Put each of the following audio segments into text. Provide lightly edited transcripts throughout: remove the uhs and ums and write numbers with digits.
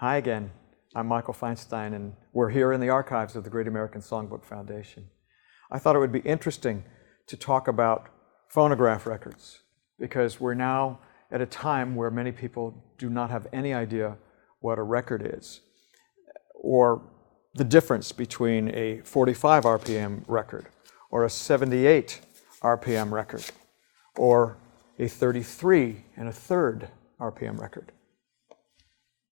Hi again, I'm Michael Feinstein, and we're here in the archives of the Great American Songbook Foundation. I thought it would be interesting to talk about phonograph records, because we're now at a time where many people do not have any idea what a record is, or the difference between a 45 RPM record, or a 78 RPM record, or a 33 1/3 RPM record.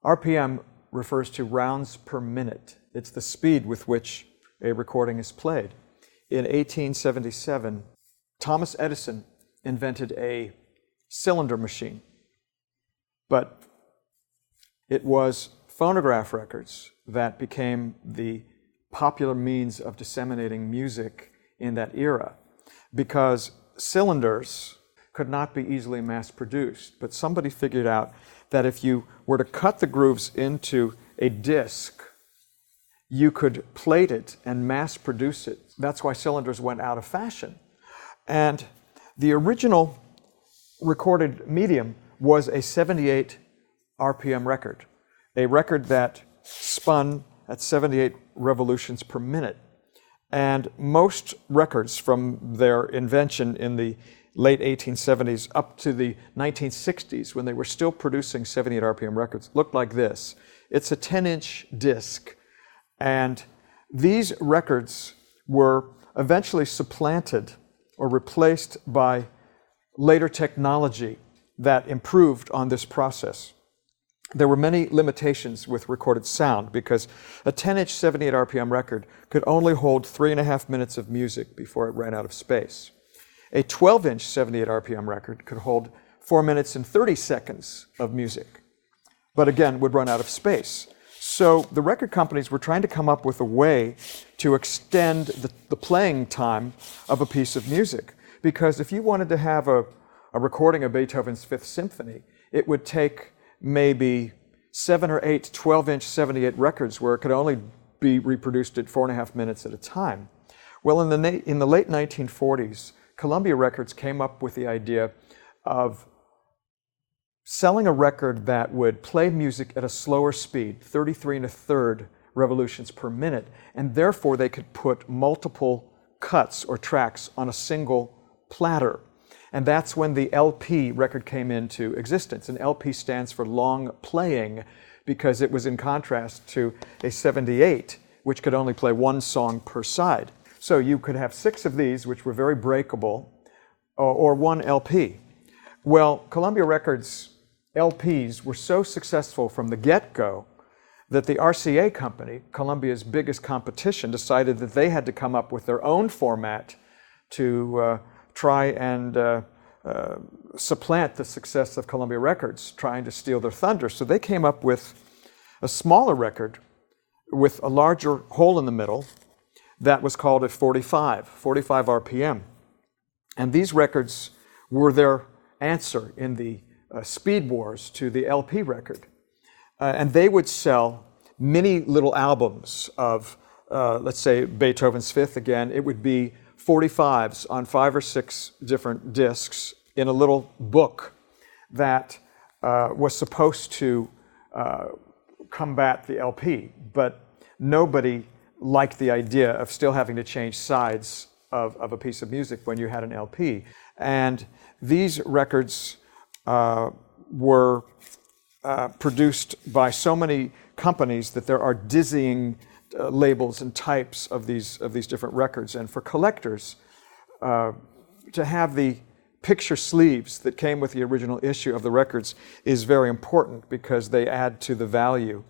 RPM refers to rounds per minute. It's the speed with which a recording is played. In 1877, Thomas Edison invented a cylinder machine, but it was phonograph records that became the popular means of disseminating music in that era, because cylinders could not be easily mass-produced. But somebody figured out that if you were to cut the grooves into a disc, you could plate it and mass-produce it. That's why cylinders went out of fashion. And the original recorded medium was a 78 RPM record, a record that spun at 78 revolutions per minute. And most records from their invention in the late 1870s up to the 1960s, when they were still producing 78 RPM records, looked like this. It's a 10-inch disc, and these records were eventually supplanted or replaced by later technology that improved on this process. There were many limitations with recorded sound, because a 10-inch 78 RPM record could only hold 3.5 minutes of music before it ran out of space. A 12-inch 78 RPM record could hold 4 minutes and 30 seconds of music, but again would run out of space. So the record companies were trying to come up with a way to extend the playing time of a piece of music, because if you wanted to have a recording of Beethoven's Fifth Symphony, it would take maybe 7 or 8 12-inch 78 records where it could only be reproduced at 4.5 minutes at a time. Well, in the late 1940s, Columbia Records came up with the idea of selling a record that would play music at a slower speed, 33 1/3 revolutions per minute, and therefore they could put multiple cuts or tracks on a single platter. And that's when the LP record came into existence. And LP stands for long playing, because it was in contrast to a 78, which could only play one song per side. So you could have 6 of these, which were very breakable, or one LP. Well, Columbia Records LPs were so successful from the get-go that the RCA company, Columbia's biggest competition, decided that they had to come up with their own format to try and supplant the success of Columbia Records, trying to steal their thunder. So they came up with a smaller record with a larger hole in the middle that was called a 45 RPM. And these records were their answer in the speed wars to the LP record. And they would sell many little albums of, let's say, Beethoven's Fifth again. It would be 45s on 5 or 6 different discs in a little book that was supposed to combat the LP, but nobody liked the idea of still having to change sides of a piece of music when you had an LP. And these records were produced by so many companies that there are dizzying labels and types of these different records. And for collectors, to have the picture sleeves that came with the original issue of the records is very important, because they add to the value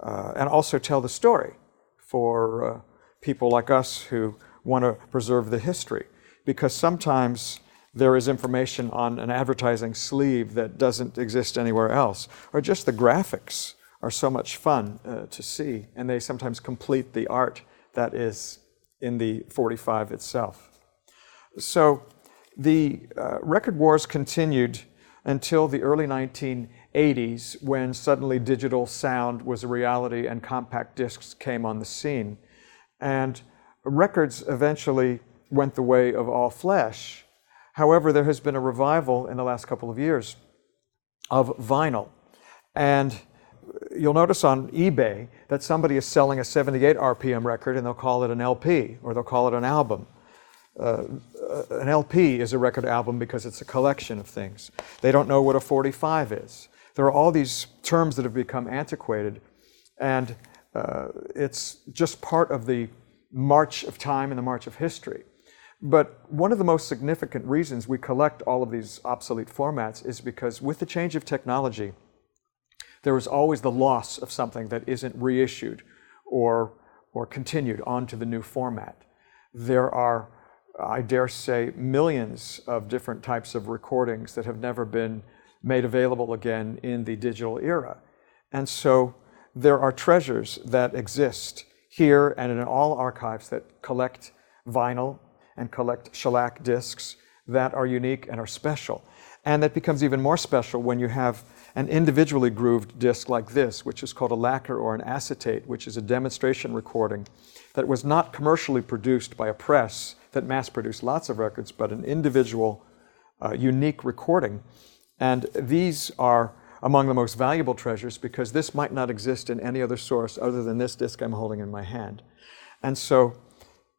and also tell the story for people like us who want to preserve the history. Because sometimes there is information on an advertising sleeve that doesn't exist anywhere else, or just the graphics are so much fun to see, and they sometimes complete the art that is in the 45 itself. So the record wars continued until the early 1980s, when suddenly digital sound was a reality and compact discs came on the scene. And records eventually went the way of all flesh. However, there has been a revival in the last couple of years of vinyl. And you'll notice on eBay that somebody is selling a 78 RPM record and they'll call it an LP or they'll call it an album. An LP is a record album because it's a collection of things. They don't know what a 45 is. There are all these terms that have become antiquated, and it's just part of the march of time and the march of history. But one of the most significant reasons we collect all of these obsolete formats is because with the change of technology, there is always the loss of something that isn't reissued or continued onto the new format. There are, I dare say, millions of different types of recordings that have never been made available again in the digital era. And so there are treasures that exist here and in all archives that collect vinyl and collect shellac discs that are unique and are special. And that becomes even more special when you have an individually grooved disc like this, which is called a lacquer or an acetate, which is a demonstration recording that was not commercially produced by a press that mass-produced lots of records, but an individual, unique recording. And these are among the most valuable treasures because this might not exist in any other source other than this disc I'm holding in my hand. And so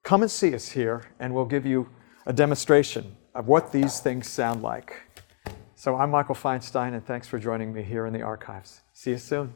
come and see us here, and we'll give you a demonstration of what these things sound like. So I'm Michael Feinstein, and thanks for joining me here in the archives. See you soon.